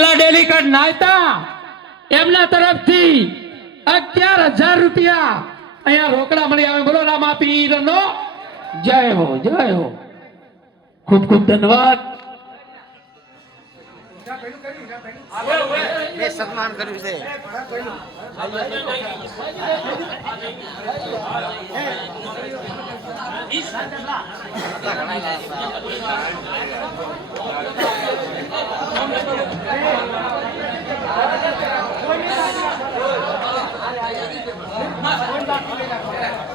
જિલ્લા ડેલીગેટ નાયતા. એમના તરફથી અગિયાર હજાર રૂપિયા અહીંયા રોકડા મળી આવે. બોલો રામા પીર નો જય હો જય હો. ખૂબ ખૂબ ધન્યવાદ. સન્માન કર્યું છે.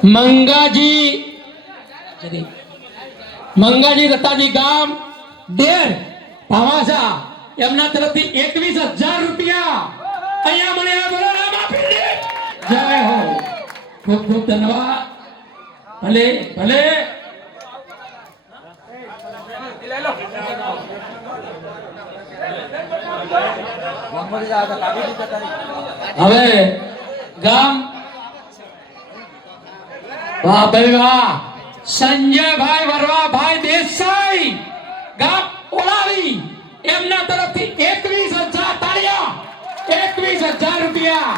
મંગાજી. મંગાજી રતાજી ગામ ડેર ભાવાસા. એમના તરફથી એકવીસ હજાર રૂપિયા. અહીંયા મળ્યા બોલો નામ આપી દે. જય હો. ખૂબ ખૂબ ધન્યવાદ. ભલે ભલે. હવે ગામ વાહ ભાઈ વાહ. સંજયભાઈ વરવાભાઈ દેસાઈ ગામ ઓલાવી. એમના તરફથી એકવીસ હજાર તાળીયા, એકવીસ હજાર રૂપિયા.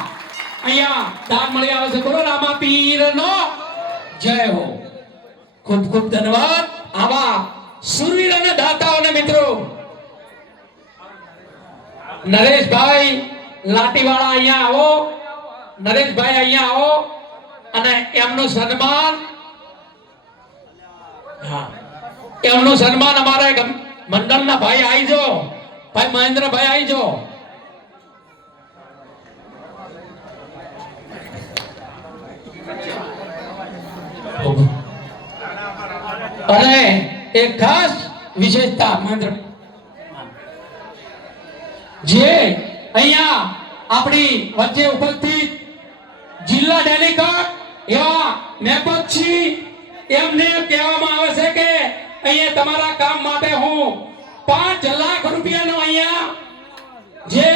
અહીંયા દાન મળી આવે છે. બોલો રામા પીર નો જય હો. ખૂબ ખૂબ ધન્યવાદ. આવા સુરવીર અને દાતાઓને મિત્રો. નરેશભાઈ લાટીવાળા અહીંયા આવો. નરેશભાઈ અહીંયા આવો. અને એમનું સન્માન એમનું સન્માન અમારા મંડળના ભાઈ આવી જો. ભાઈ મહેન્દ્રભાઈ આવી જો. અને એક ખાસ વિશેષતા મહેન્દ્ર જે અહીંયા આપણી વચ્ચે ઉપસ્થિત જિલ્લા ડેલીગેટ એવા મેપતજી એમને કહેવામાં આવે છે કે અહીંયા તમારા કામ માટે હું પાંચ લાખ રૂપિયાનો અહીંયા જે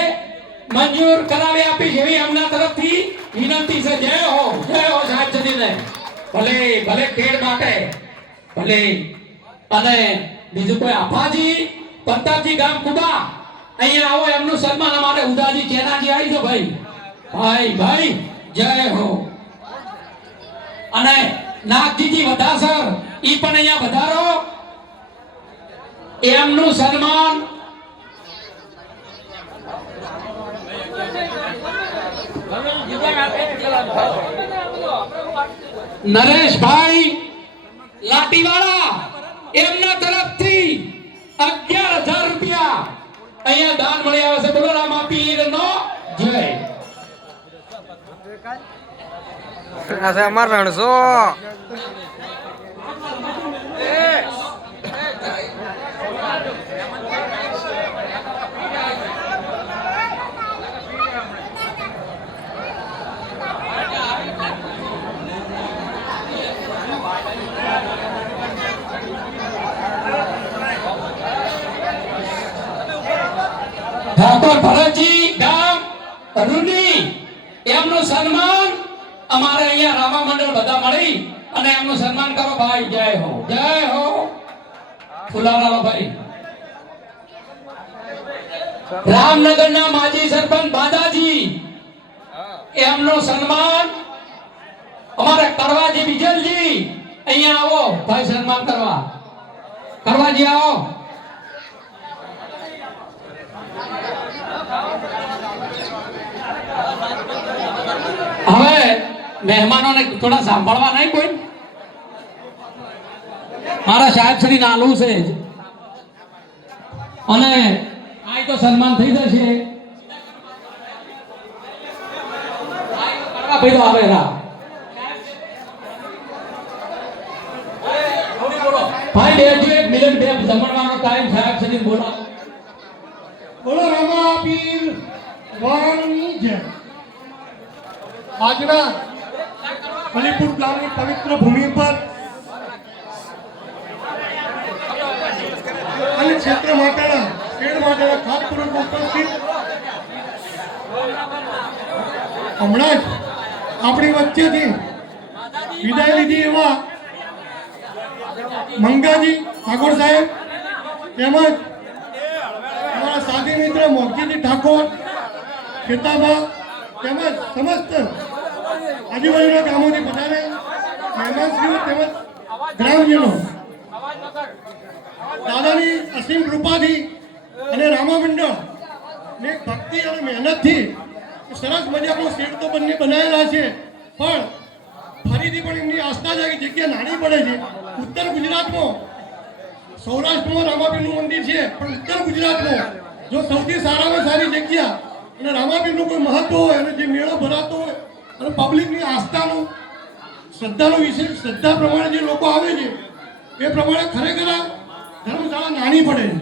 મંજૂર કરાવી આપી એવી એમના તરફથી વિનંતી છે. જય હો જય હો જતીને ભલે ભલે ખેડ માટે ભલે. અને બીજું કોઈ આફાજી પ્રતાપજી ગામ કુબા, અહીંયા આવો, એમનું સન્માન અમારે ઉદાજી ચેનાજી આવી જો ભાઈ. ભાઈ ભાઈ, જય હો. અને નાગજીજી વધાસર ઈ પણ અહીંયા વધારો. એમનું સન્માન નરેશભાઈ લાટીવાળા, એમના તરફથી અગિયાર હજાર રૂપિયા. અહીંયા દાન મળી આવે છે. બોલો રામ પીર નો જય. આ અમાર રણસો. ઠાકોર ભરતજી ગામ રૂની એમનું સન્માન અમારે અહીંયા રામા મંડળ બધા મળી અને એમનું સન્માન કરો. ભાઈ, જય હો. જય હો. ફુલારામ ભાઈ. રામનગરના માજી સરપંચ બાદાજી, એમનું સન્માન અમારે કરવાજી વિજલજી, અહીંયા આવો. ભાઈ, સન્માન કરવા. કરવાજી આવો હવે મહેમાનોને થોડા સાંભળવા નહીં કોઈ? મારા સાહેબ શ્રી નાલું છે. અને આય તો સન્માન થઈ જશે. ભાઈ તો આવે રા. ભાઈ, બે એક મિનિટ બે જમણવાનો ટાઈમ સાહેબ શ્રી બોલા બોલો રામા પીર વારાણની જય. આજના મણિપુર ગામની પવિત્ર ભૂમિ પર અને ક્ષેત્ર માટેના ખેડ માટેના ખાતપૂર્વક ઉપસ્થિત. હમણાં જ આપણી વચ્ચેથી વિદાય લીધી એવા મંગાજી ઠાકોર સાહેબ, તેમજ અમારા સાથી મિત્ર મોગજીજી ઠાકોર, ખેતાબા, તેમજ સમસ્ત આજુબાજુના ગામોથી બધાને મહેમાનશ્રીઓ તેમજ ગ્રામજનો, દાદાની અસીમ કૃપાથી અને રામા મંડળ ને ભક્તિ અને મહેનતથી સરસ મજાનો શેડ તો બંને બનાવેલા છે. પણ ફરીથી પણ એમની આસ્થા છે જગ્યા નાની પડે છે. ઉત્તર ગુજરાતમાં, સૌરાષ્ટ્રમાં રામાપીરનું મંદિર છે, પણ ઉત્તર ગુજરાતમાં જો સૌથી સારામાં સારી જગ્યા અને રામાપીરનું કોઈ મહત્વ હોય અને જે મેળો ભરાતો હોય અને પબ્લિકની આસ્થાનો, શ્રદ્ધાનો વિશે, શ્રદ્ધા પ્રમાણે જે લોકો આવે છે, એ પ્રમાણે ખરેખર ધર્મશાળા નાની પડે છે.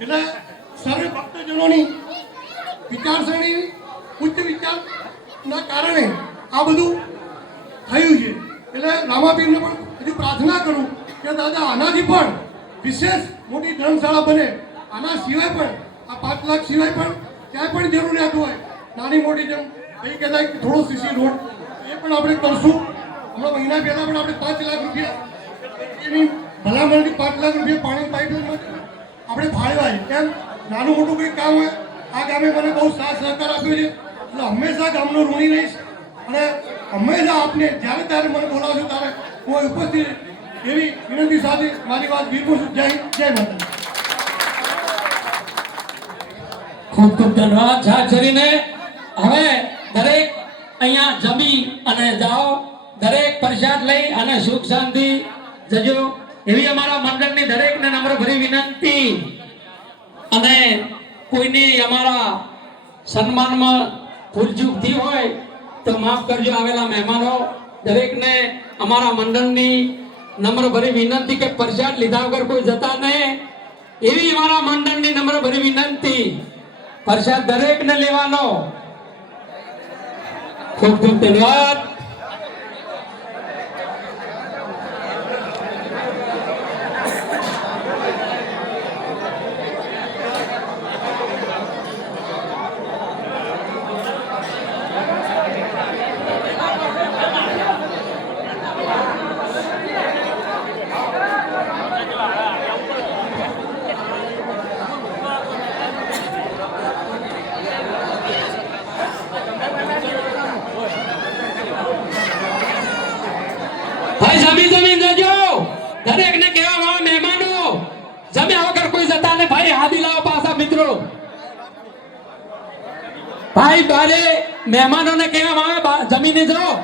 એટલે સર્વે ભક્તજનોની વિચારસરણી, ઉચ્ચ વિચારના કારણે આ બધું થયું છે. એટલે રામાપીરને પણ હજુ પ્રાર્થના કરું કે દાદા, આનાથી પણ વિશેષ મોટી ધર્મશાળા બને. આના સિવાય પણ, આ પાંચ લાખ સિવાય પણ ક્યાંય પણ જરૂરિયાત હોય. નાની મોટી જેમ ભાઈ કહેતા થોડો સીસી રોડ એ પણ આપણે કરશું. હમણાં મહિના પહેલા પણ આપણે પાંચ લાખ રૂપિયા એની ભલામણથી પાંચ લાખ રૂપિયા પાણી પાઇપલાઇન આપણે ફાળવા છે. કેમ? નાનું મોટું કંઈક કામ હોય, આ ગામે મને બહુ સાથ સહકાર આપ્યો છે. એટલે હંમેશા ગામનો ઋણી રહીશ. અને હંમેશા આપને, જ્યારે ત્યારે મને બોલાવશો ત્યારે હું ઉપસ્થિત એવી વિનંતી સાથે મારી વાત વીરપુર જય જય માતા ખૂબ ખૂબ ધન્યવાદ. જાહેર કરીને હવે દરેક અહીંયા જમી અને જાઓ, દરેક પ્રસાદ લઈ અને સુખ શાંતિ જજો. એવી અમારા મંડળની દરેકને નમ્ર ભરી વિનંતી. અને કોઈની અમારા સન્માનમાં ભૂલ ચૂકતી હોય તો માફ કરજો આવેલા મહેમાનો. દરેકને અમારા મંડળની નમ્ર ભરી વિનંતી કે પ્રસાદ લીધા વગર કોઈ જતા નહીં. એવી અમારા મંડળની નમ્ર ભરી વિનંતી. પ્રસાદ દરેકને લેવાનો. ખૂબ ખૂબ ધન્યવાદ ભાઈ જમી જમીન જજો દરેકને કહેવામાં આવે મહેમાનો જમ્યા વગર કોઈ જતા ને ભાઈ હાદી લાવો પાછા મિત્રો ભાઈ બારે મહેમાનોને કહેવામાં આવે જમીને જાઓ.